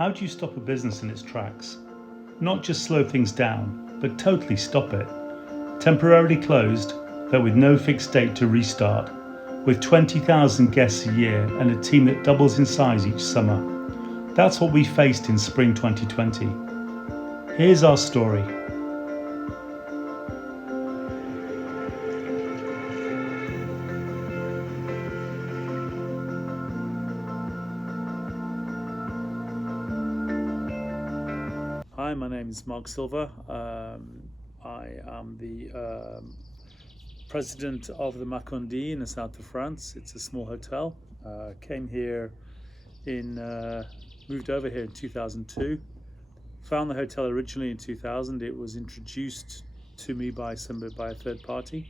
How do you stop a business in its tracks? Not just slow things down, but totally stop it. Temporarily closed, but with no fixed date to restart. With 20,000 guests a year and a team that doubles in size each summer. That's what we faced in spring 2020. Here's our story. Hi, my name is Mark Silver. I am the president of the Macondi in the south of France. It's a small hotel. Came here moved over here in 2002. Found the hotel originally in 2000. It was introduced to me by a third party.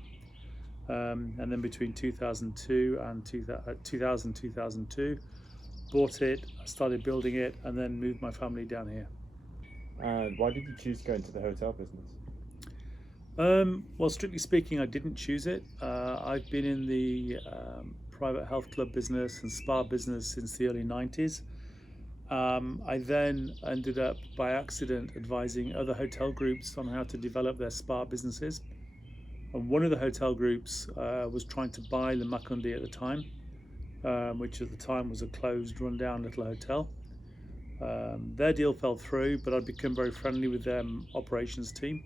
And then between 2002 and 2002, bought it, started building it, and then moved my family down here. And why did you choose to go into the hotel business? Well, strictly speaking, I didn't choose it. I've been in the private health club business and spa business since the early 90s. I then ended up by accident advising other hotel groups on how to develop their spa businesses. And one of the hotel groups was trying to buy Le Macondi at the time, which at the time was a closed, run-down little hotel. Their deal fell through, but I'd become very friendly with their operations team.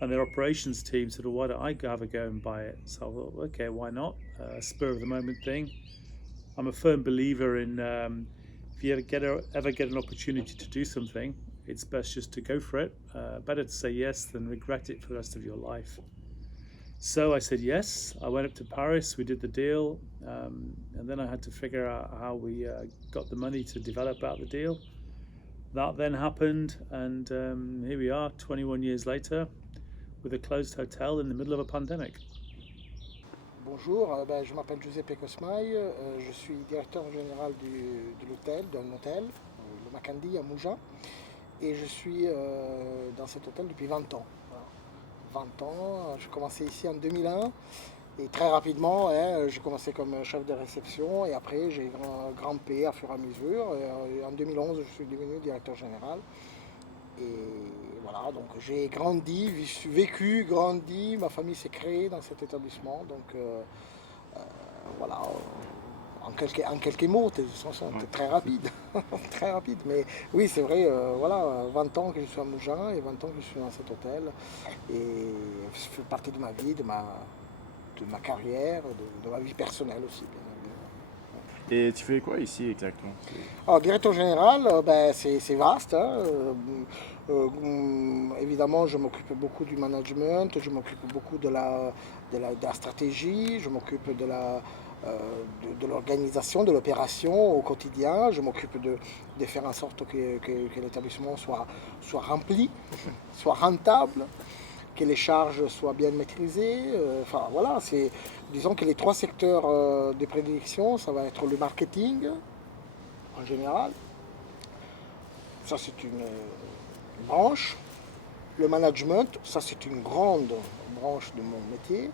And their operations team said, well, why don't I have a go and buy it? So I thought, okay, why not? Spur of the moment thing. I'm a firm believer in if you ever get an opportunity to do something, it's best just to go for it. Better to say yes than regret it for the rest of your life. So I said yes. I went up to Paris, we did the deal, and then I had to figure out how we got the money to develop out the deal. That then happened, and here we are 21 years later with a closed hotel in the middle of a pandemic. Bonjour, je m'appelle Giuseppe Cosmail, je suis directeur général d'un hôtel, le Macondi à Mougins, et je suis dans cet hôtel depuis 20 ans. Voilà. 20 ans, j'ai commencé ici en 2001 et très rapidement, j'ai commencé comme chef de réception et après j'ai grimpé à fur et à mesure. Et en 2011, je suis devenu directeur général. Et voilà, donc j'ai grandi, vécu, grandi, ma famille s'est créée dans cet établissement. Donc voilà, en quelques mots, c'était très rapide, très rapide. Mais oui, c'est vrai, voilà, 20 ans que je suis à Mougins et 20 ans que je suis dans cet hôtel. Et ça fait partie de ma vie, de ma carrière, de ma vie personnelle aussi, bien évidemment. Et tu fais quoi ici exactement? Alors, directeur général, c'est vaste. Évidemment, je m'occupe beaucoup du management, je m'occupe beaucoup de la stratégie, je m'occupe de l'organisation, de l'opération au quotidien. Je m'occupe de faire en sorte que l'établissement soit rempli, soit rentable, que les charges soient bien maîtrisées. Enfin voilà, disons que les 3 secteurs de prédilection, ça va être le marketing en général. Ça c'est une branche. Le management, ça c'est une grande branche de mon métier.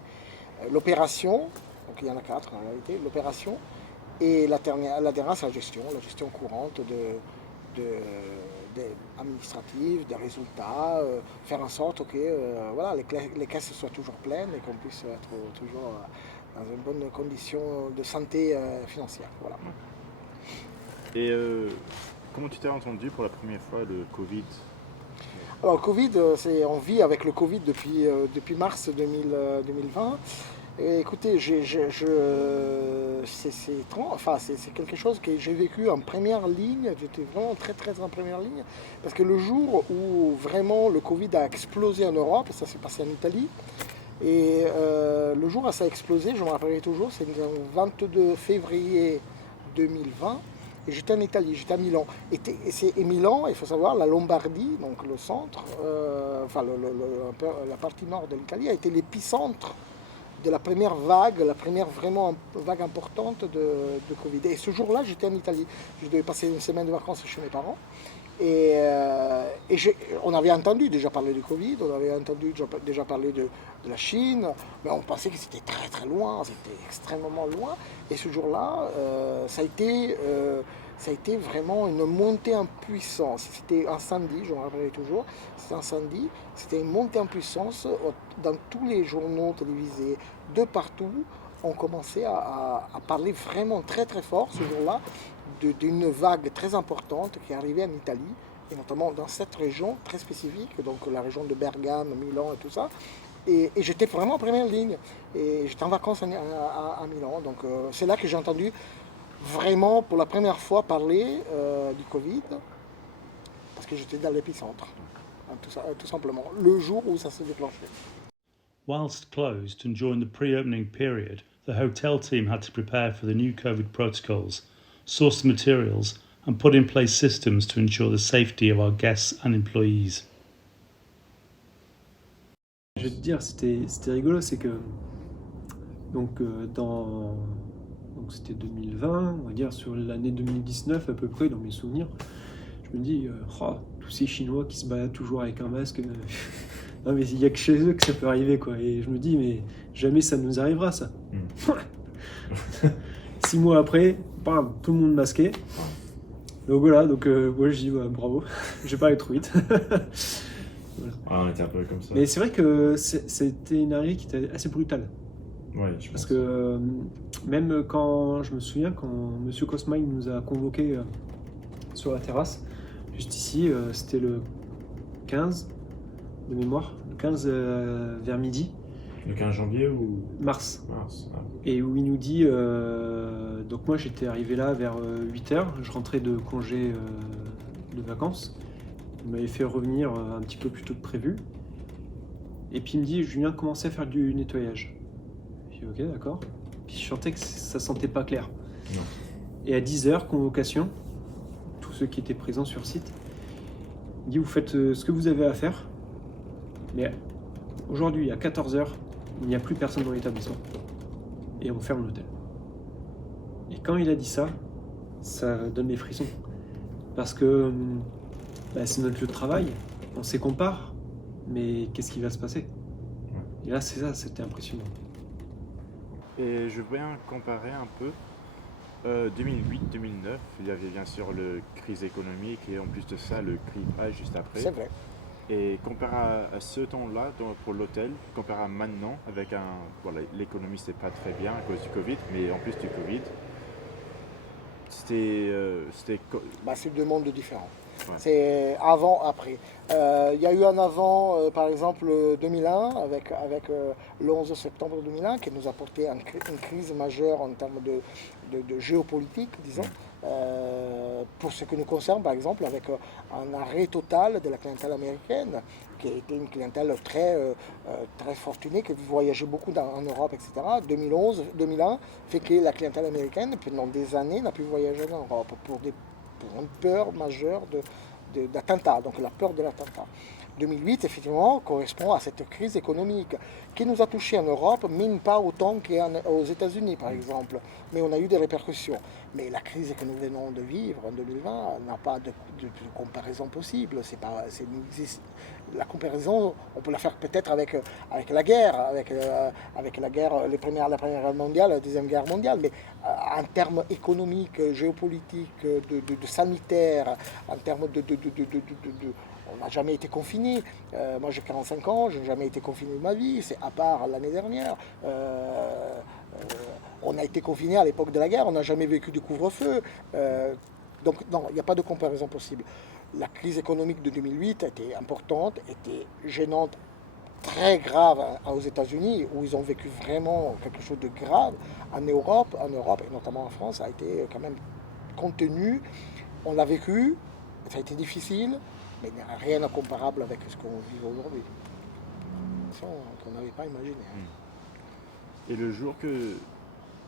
L'opération, donc il y en a 4 en réalité, l'opération. Et la dernière c'est la gestion courante administrative, des résultats, faire en sorte que voilà, les caisses soient toujours pleines et qu'on puisse être toujours dans une bonne condition de santé financière. Voilà. Et comment tu t'es entendu pour la première fois le Covid? Alors le Covid, on vit avec le Covid depuis mars 2020. Et écoutez, c'est quelque chose que j'ai vécu en première ligne. J'étais vraiment très très en première ligne. Parce que le jour où vraiment le Covid a explosé en Europe, ça s'est passé en Italie. Et le jour où ça a explosé, je me rappellerai toujours, c'est le 22 février 2020. Et j'étais en Italie, j'étais à Milan. Et Milan, il faut savoir, la Lombardie, donc le centre, la partie nord de l'Italie, a été l'épicentre de la première vague, vraiment vague importante de Covid. Et ce jour-là, j'étais en Italie. Je devais passer une semaine de vacances chez mes parents. Et on avait entendu déjà parler du Covid, on avait entendu déjà parler de la Chine, mais on pensait que c'était très très loin, c'était extrêmement loin. Et ce jour-là, ça a été ça a été vraiment une montée en puissance. C'était un samedi, je me rappellerai toujours, c'était un samedi, c'était une montée en puissance dans tous les journaux télévisés, de partout. On commençait à parler vraiment très très fort ce jour-là d'une vague très importante qui arrivait en Italie, et notamment dans cette région très spécifique, donc la région de Bergame, Milan et tout ça. Et j'étais vraiment en première ligne. Et j'étais en vacances à Milan. Donc c'est là que j'ai entendu vraiment pour la première fois parler du Covid, parce que j'étais dans l'épicentre, hein, tout simplement, le jour où ça s'est déclenché. Whilst closed and during the pre-opening period, the hotel team had to prepare for the new COVID protocols, source the materials, and put in place systems to ensure the safety of our guests and employees. Je vais te dire, c'était rigolo, c'est que donc donc c'était 2020, on va dire sur l'année 2019 à peu près dans mes souvenirs, je me dis oh, tous ces Chinois qui se baladent toujours avec un masque, non mais il y a que chez eux que ça peut arriver quoi. Et je me dis mais jamais ça nous arrivera ça. 6 mois après, bam, tout le monde masqué. Donc voilà, donc moi je dis bah, bravo, j'ai pas allé trop vite. Voilà. Ah, on était un peu comme ça. Mais c'est vrai que c'était une arrivée qui était assez brutale. Ouais, je Parce pense. que même quand, je me souviens, quand M. Cosmail nous a convoqués sur la terrasse, juste ici, c'était le 15 de mémoire, le 15 vers midi, Le 15 janvier ou mars. mars? Et où il nous dit, donc moi j'étais arrivé là vers 8h, je rentrais de congé de vacances, il m'avait fait revenir un petit peu plus tôt que prévu, et puis il me dit, Julien, commençait à faire du nettoyage. J'ai dit, ok, d'accord. Puis je sentais que ça sentait pas clair. Non. Et à 10h, convocation, tous ceux qui étaient présents sur site, il dit, vous faites ce que vous avez à faire, mais aujourd'hui, à 14h, il n'y a plus personne dans l'établissement. Et on ferme l'hôtel. Et quand il a dit ça, ça donne des frissons. Parce que bah, c'est notre lieu de travail, on sait qu'on part, mais qu'est-ce qui va se passer? Et là, c'est ça, c'était impressionnant. Et je veux bien comparer un peu. 2008-2009, il y avait bien sûr la crise économique et en plus de ça, le grippage juste après. C'est vrai. Et comparé à ce temps-là pour l'hôtel, comparé à maintenant, avec voilà, l'économie c'est pas très bien à cause du Covid, mais en plus du Covid, C'est deux mondes différents. Ouais. C'est avant, après. Il y a eu un avant, par exemple, 2001, avec le 11 septembre 2001, qui nous a porté une crise majeure en termes de géopolitique, disons. Pour ce que nous concerne, par exemple, avec un arrêt total de la clientèle américaine, qui était une clientèle très fortunée, qui voyageait beaucoup en Europe, etc. 2001 fait que la clientèle américaine, pendant des années, n'a pu voyager en Europe pour une peur majeure d'attentat, donc la peur de l'attentat. 2008, effectivement, correspond à cette crise économique qui nous a touchés en Europe, mais pas autant qu'aux États-Unis, par exemple. Mais on a eu des répercussions. Mais la crise que nous venons de vivre en 2020 n'a pas de comparaison possible. La comparaison, on peut la faire peut-être avec la guerre, avec la guerre, la Première Guerre mondiale, la Deuxième Guerre mondiale. Mais en termes économiques, géopolitiques, de sanitaire, en termes on n'a jamais été confiné. Moi j'ai 45 ans, je n'ai jamais été confiné de ma vie, c'est à part l'année dernière. On a été confiné à l'époque de la guerre, on n'a jamais vécu de couvre-feu. Donc non, il n'y a pas de comparaison possible. La crise économique de 2008 était importante, était gênante, très grave aux États-Unis, où ils ont vécu vraiment quelque chose de grave. En Europe et notamment en France, ça a été quand même contenu. On l'a vécu, ça a été difficile, mais il n'y a rien de comparable avec ce qu'on vit aujourd'hui. Qu'on n'avait pas imaginé. Et le jour que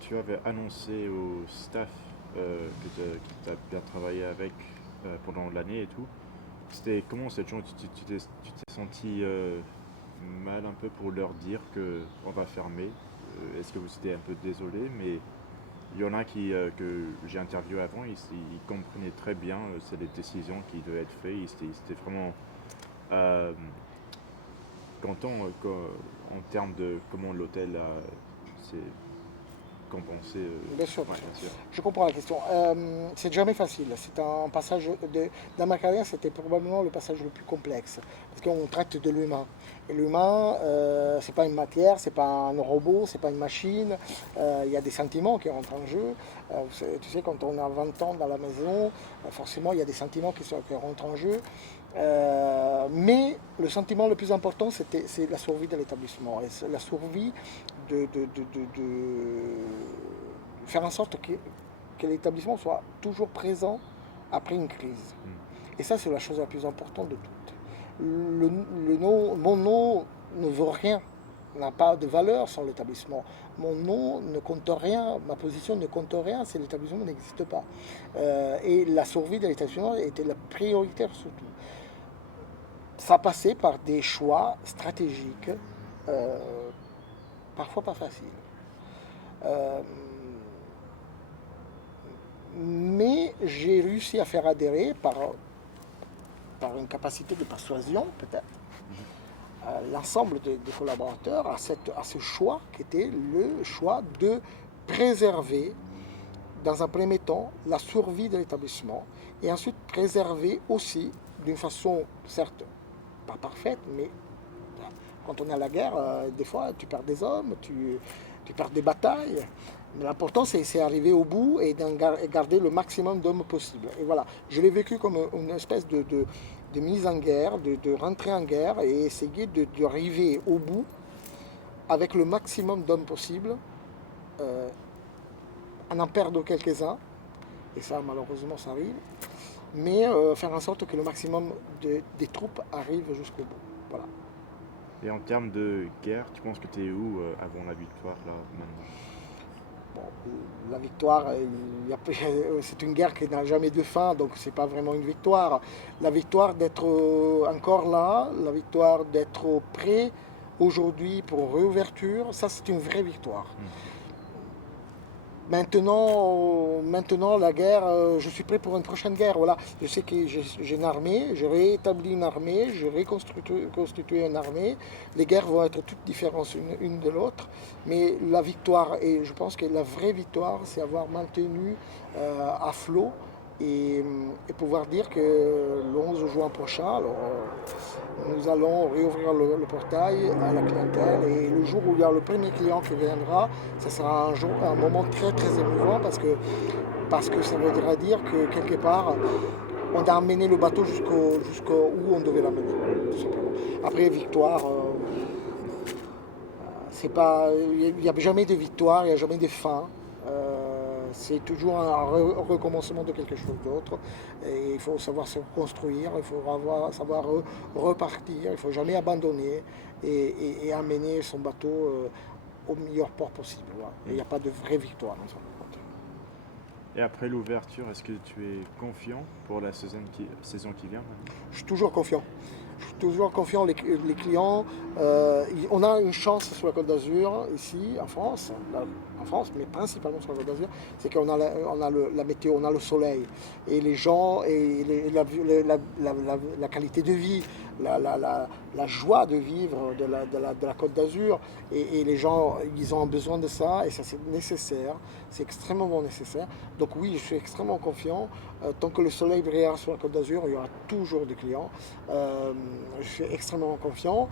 tu avais annoncé au staff que tu as bien travaillé avec pendant l'année et tout, c'était comment cette journée? Tu t'es senti mal un peu pour leur dire qu'on va fermer? Est-ce que vous étiez un peu désolé? Mais il y en a que j'ai interviewé avant, ils comprenaient très bien c'est les décisions qui devaient être faites. Ils étaient vraiment contents en termes de comment l'hôtel compenser. Bien sûr. Ouais, bien sûr. Je comprends la question. C'est jamais facile. C'est un passage dans ma carrière, c'était probablement le passage le plus complexe parce qu'on traite de l'humain. Et l'humain, c'est pas une matière, c'est pas un robot, c'est pas une machine. Il y a des sentiments qui rentrent en jeu. Tu sais, quand on a 20 ans dans la maison, forcément, il y a des sentiments qui rentrent en jeu. Mais le sentiment le plus important, c'est la survie de l'établissement. Et c'est la survie de faire en sorte que l'établissement soit toujours présent après une crise. Et ça, c'est la chose la plus importante de toutes. Mon nom ne vaut rien, n'a pas de valeur sans l'établissement. Mon nom ne compte rien, ma position ne compte rien si l'établissement n'existe pas. Et la survie de l'établissement était la prioritaire surtout. Ça passait par des choix stratégiques, parfois pas faciles. Mais j'ai réussi à faire adhérer par une capacité de persuasion peut-être l'ensemble des collaborateurs à ce choix qui était le choix de préserver dans un premier temps la survie de l'établissement et ensuite préserver aussi d'une façon certes pas parfaite mais quand on est à la guerre des fois tu perds des hommes, tu perds des batailles. Mais l'important, c'est arriver au bout et garder le maximum d'hommes possible. Et voilà, je l'ai vécu comme une espèce de mise en guerre, de rentrer en guerre et essayer d'arriver au bout avec le maximum d'hommes possible, en perdre quelques-uns, et ça, malheureusement, ça arrive, mais faire en sorte que le maximum des troupes arrivent jusqu'au bout. Voilà. Et en termes de guerre, tu penses que tu es où avant la victoire, là, maintenant? Bon, la victoire, c'est une guerre qui n'a jamais de fin, donc c'est pas vraiment une victoire. La victoire d'être encore là, la victoire d'être prêt aujourd'hui pour réouverture, ça c'est une vraie victoire. Maintenant, la guerre, je suis prêt pour une prochaine guerre. Voilà. Je sais que j'ai une armée, j'ai réétabli une armée, j'ai reconstitué une armée. Les guerres vont être toutes différentes une de l'autre. Mais la victoire, et je pense que la vraie victoire, c'est avoir maintenu à flot et pouvoir dire que le 11 juin prochain, alors, nous allons réouvrir le portail à la clientèle et le jour où il y a le premier client qui viendra, ça sera un moment très très émouvant parce que ça voudra dire que quelque part on a amené le bateau jusqu'où on devait l'amener. Après victoire, c'est pas, il n'y a jamais de victoire, il n'y a jamais de fin. C'est toujours un recommencement de quelque chose d'autre. Et il faut savoir se construire, il faut savoir repartir, il ne faut jamais abandonner et amener son bateau au meilleur port possible. Voilà. Il n'y a pas de vraie victoire dans ça. Et après l'ouverture, est-ce que tu es confiant pour la saison qui vient maintenant? Je suis toujours confiant. Je suis toujours confiant, les clients. On a une chance sur la Côte d'Azur, ici, en France, mais principalement sur la Côte d'Azur, c'est qu'on a la météo, on a le soleil. Et les gens, et la qualité de vie, la joie de vivre de la Côte d'Azur. Et les gens, ils ont besoin de ça, et ça c'est nécessaire, c'est extrêmement nécessaire. Donc oui, je suis extrêmement confiant. Tant que le soleil brillera sur la Côte d'Azur, il y aura toujours des clients. Je suis extrêmement confiant.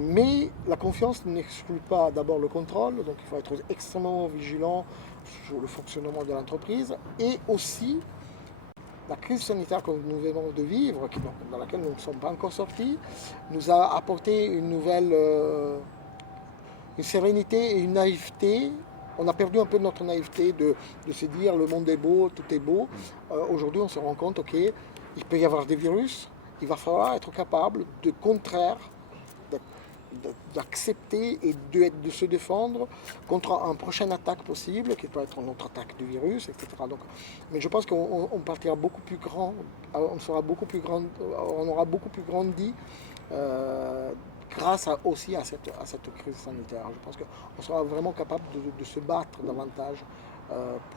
Mais la confiance n'exclut pas d'abord le contrôle, donc il faut être extrêmement vigilant sur le fonctionnement de l'entreprise et aussi la crise sanitaire que nous venons de vivre, dans laquelle nous ne sommes pas encore sortis, nous a apporté une sérénité et une naïveté. On a perdu un peu de notre naïveté de se dire le monde est beau, tout est beau. Aujourd'hui, on se rend compte qu'il peut y avoir des virus, il va falloir être capable de contraire, d'accepter et de se défendre contre une prochaine attaque possible, qui peut être une autre attaque du virus, etc. Donc, mais je pense qu'on partira beaucoup plus grand, on sera beaucoup plus grand, on aura beaucoup plus grandi grâce aussi à cette crise sanitaire. Je pense qu'on sera vraiment capable de se battre davantage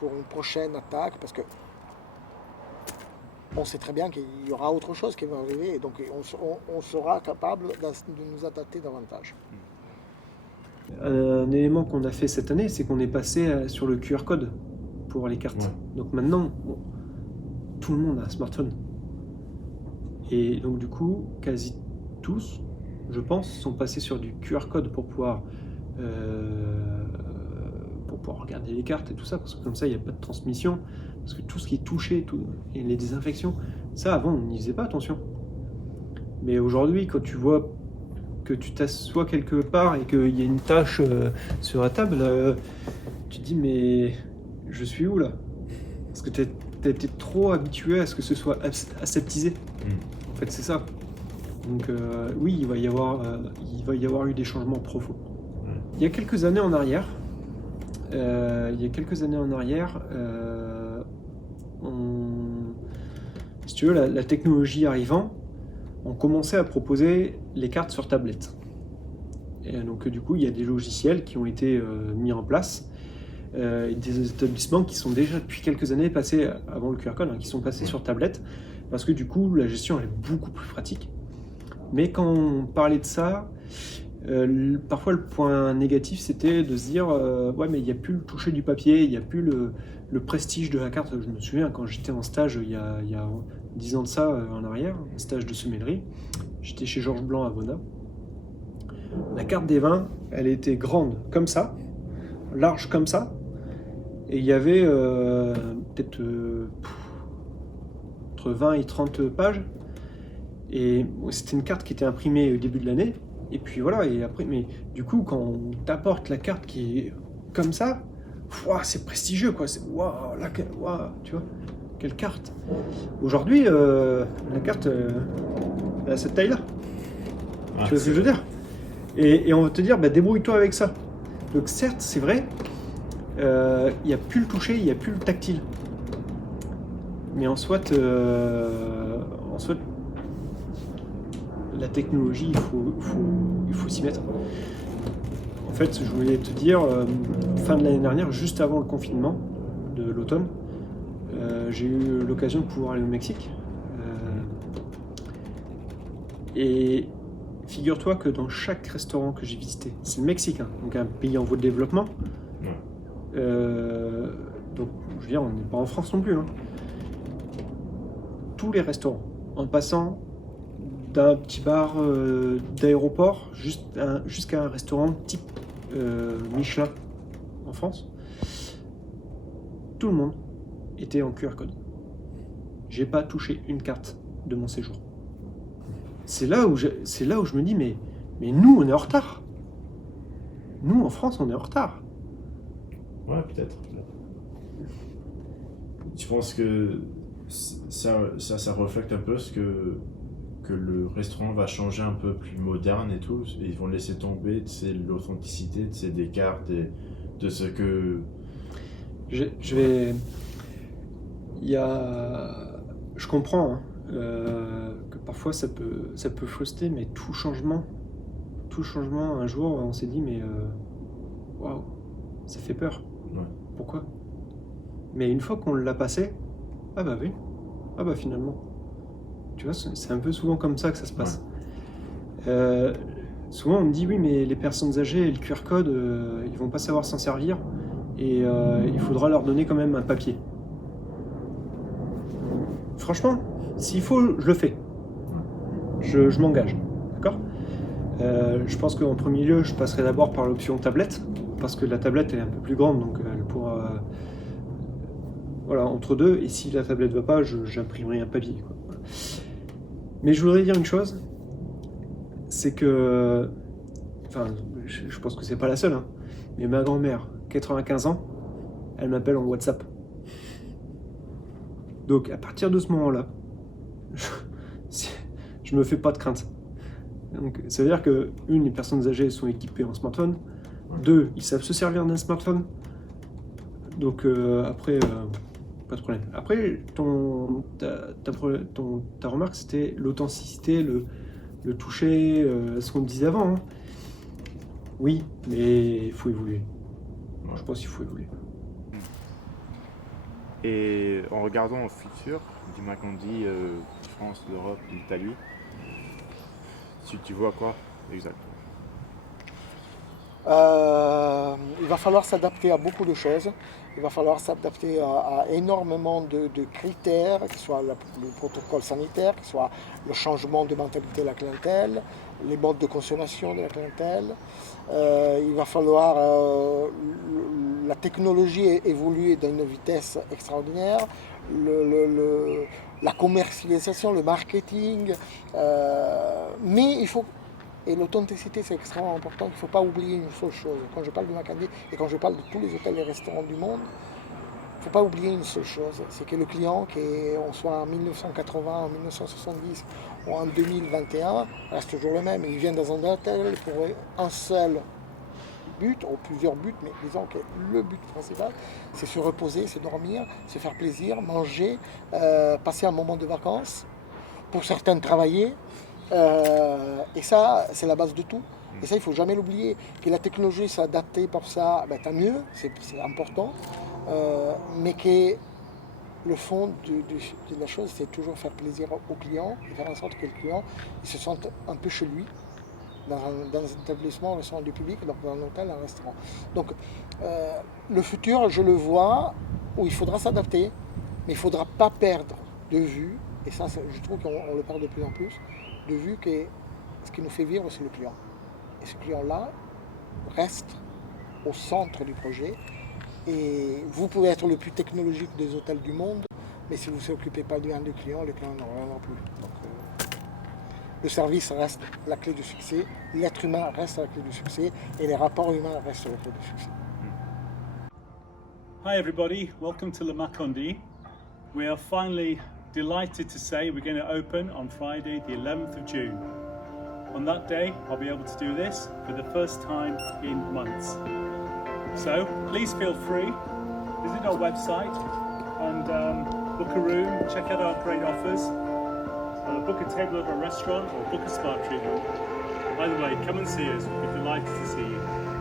pour une prochaine attaque, parce que on sait très bien qu'il y aura autre chose qui va arriver, et donc on sera capable de nous adapter davantage. Un élément qu'on a fait cette année, c'est qu'on est passé sur le QR code pour les cartes. Ouais. Donc maintenant, tout le monde a un smartphone. Et donc du coup, quasi tous, je pense, sont passés sur du QR code pour pouvoir regarder les cartes et tout ça, parce que comme ça, il n'y a pas de transmission. Parce que tout ce qui est touché, et les désinfections, ça avant, on n'y faisait pas attention. Mais aujourd'hui, quand tu vois que tu t'assois quelque part et qu'il y a une tache sur la table, tu te dis mais je suis où là? Parce que t'as été trop habitué à ce que ce soit aseptisé. En fait, c'est ça. Donc oui, il va y avoir eu des changements profonds. Il y a quelques années en arrière, si tu veux, la technologie arrivant, on commençait à proposer les cartes sur tablette. Et donc du coup, il y a des logiciels qui ont été mis en place, et des établissements qui sont déjà depuis quelques années passés, avant le QR code, qui sont passés sur tablette, parce que du coup, la gestion elle est beaucoup plus pratique. Mais quand on parlait de ça, parfois le point négatif c'était de se dire ouais mais il n'y a plus le toucher du papier, il n'y a plus le prestige de la carte. Je me souviens quand j'étais en stage il y a 10 ans de ça en arrière, un stage de semellerie, j'étais chez Georges Blanc à Vona. La carte des vins, elle était grande comme ça, large comme ça, et il y avait peut-être entre 20 et 30 pages, et c'était une carte qui était imprimée au début de l'année. Et puis voilà, et après, mais du coup, quand on t'apporte la carte qui est comme ça, c'est prestigieux, quoi. C'est waouh, tu vois, quelle carte. Aujourd'hui, la carte, elle a cette taille-là. Tu vois ce que je veux dire? Et on va te dire, débrouille-toi avec ça. Donc certes, c'est vrai, il n'y a plus le toucher, il n'y a plus le tactile. Mais en soit, la technologie, il faut s'y mettre. En fait, je voulais te dire, fin de l'année dernière, juste avant le confinement de l'automne, j'ai eu l'occasion de pouvoir aller au Mexique. Et figure-toi que dans chaque restaurant que j'ai visité, c'est le Mexique, donc un pays en voie de développement. Donc, je veux dire, on n'est pas en France non plus. Tous les restaurants, en passant d'un petit bar d'aéroport jusqu'à un restaurant type Michelin en France, tout le monde était en QR code. J'ai pas touché une carte de mon séjour. C'est là où je me dis mais nous on est en retard. Nous en France on est en retard. Ouais, peut-être. Tu penses que ça reflète un peu ce que le restaurant va changer un peu plus moderne et tout, et ils vont laisser tomber l'authenticité des cartes et de ce que... Je comprends que parfois ça peut frustrer, mais tout changement, un jour on s'est dit mais waouh, ça fait peur. Ouais. Pourquoi? Mais une fois qu'on l'a passé, oui, finalement. Tu vois, c'est un peu souvent comme ça que ça se passe. Ouais. Souvent on me dit oui mais les personnes âgées et le QR code ils vont pas savoir s'en servir et il faudra leur donner quand même un papier. Franchement, s'il faut, je le fais. Je m'engage, d'accord? Je pense qu'en premier lieu, je passerai d'abord par l'option tablette, parce que la tablette elle est un peu plus grande, donc elle pourra... voilà, entre deux, et si la tablette ne va pas, j'imprimerai un papier, quoi. Voilà. Mais je voudrais dire une chose, c'est que... Enfin, je pense que c'est pas la seule, mais ma grand-mère, 95 ans, elle m'appelle en WhatsApp. Donc à partir de ce moment-là, je me fais pas de crainte. Donc ça veut dire que, les personnes âgées sont équipées en smartphone, 2, ils savent se servir d'un smartphone, donc après, pas de problème. Après, ta remarque, c'était l'authenticité, le toucher, ce qu'on disait avant. Oui, mais il faut évoluer. Je pense qu'il faut évoluer. Et en regardant au futur, dis-moi qu'on dit France, l'Europe, l'Italie, tu vois quoi exactement? Il va falloir s'adapter à beaucoup de choses. Il va falloir s'adapter à énormément de critères, que ce soit le protocole sanitaire, que ce soit le changement de mentalité de la clientèle, les modes de consommation de la clientèle. Il va falloir la technologie évoluer dans une vitesse extraordinaire, la commercialisation, le marketing, mais il faut. Et l'authenticité, c'est extrêmement important. Il ne faut pas oublier une seule chose. Quand je parle de Macandie et quand je parle de tous les hôtels et restaurants du monde, il ne faut pas oublier une seule chose. C'est que le client, qu'on soit en 1980, en 1970 ou en 2021, reste toujours le même. Il vient dans un hôtel pour un seul but, ou plusieurs buts, mais disons que le but principal, c'est se reposer, c'est dormir, se faire plaisir, manger, passer un moment de vacances. Pour certains, travailler. Et ça, c'est la base de tout. Et ça, il ne faut jamais l'oublier. Que la technologie s'est adaptée pour ça, ben, tant mieux, c'est important. Mais que le fond de la chose, c'est toujours faire plaisir au client et faire en sorte que le client il se sente un peu chez lui, dans un établissement, un restaurant du public, donc dans un hôtel, un restaurant. Donc, le futur, je le vois, où il faudra s'adapter, mais il ne faudra pas perdre de vue, et ça, je trouve qu'on le perd de plus en plus, de vue que ce qui nous fait vivre, c'est le client. Et ce client-là reste au centre du projet. Et vous pouvez être le plus technologique des hôtels du monde, mais si vous ne vous occupez pas bien du client, le client n'en reviendra plus. Donc, le service reste la clé du succès, l'être humain reste la clé du succès, et les rapports humains restent la clé du succès. Hi everybody, welcome to Le Macondi. We are finally delighted to say we're going to open on Friday the 11th of June. On that day I'll be able to do this for the first time in months. So please feel free, visit our website and book a room, check out our great offers, book a table at a restaurant or book a spa treatment. By the way, come and see us, we'd be delighted to see you.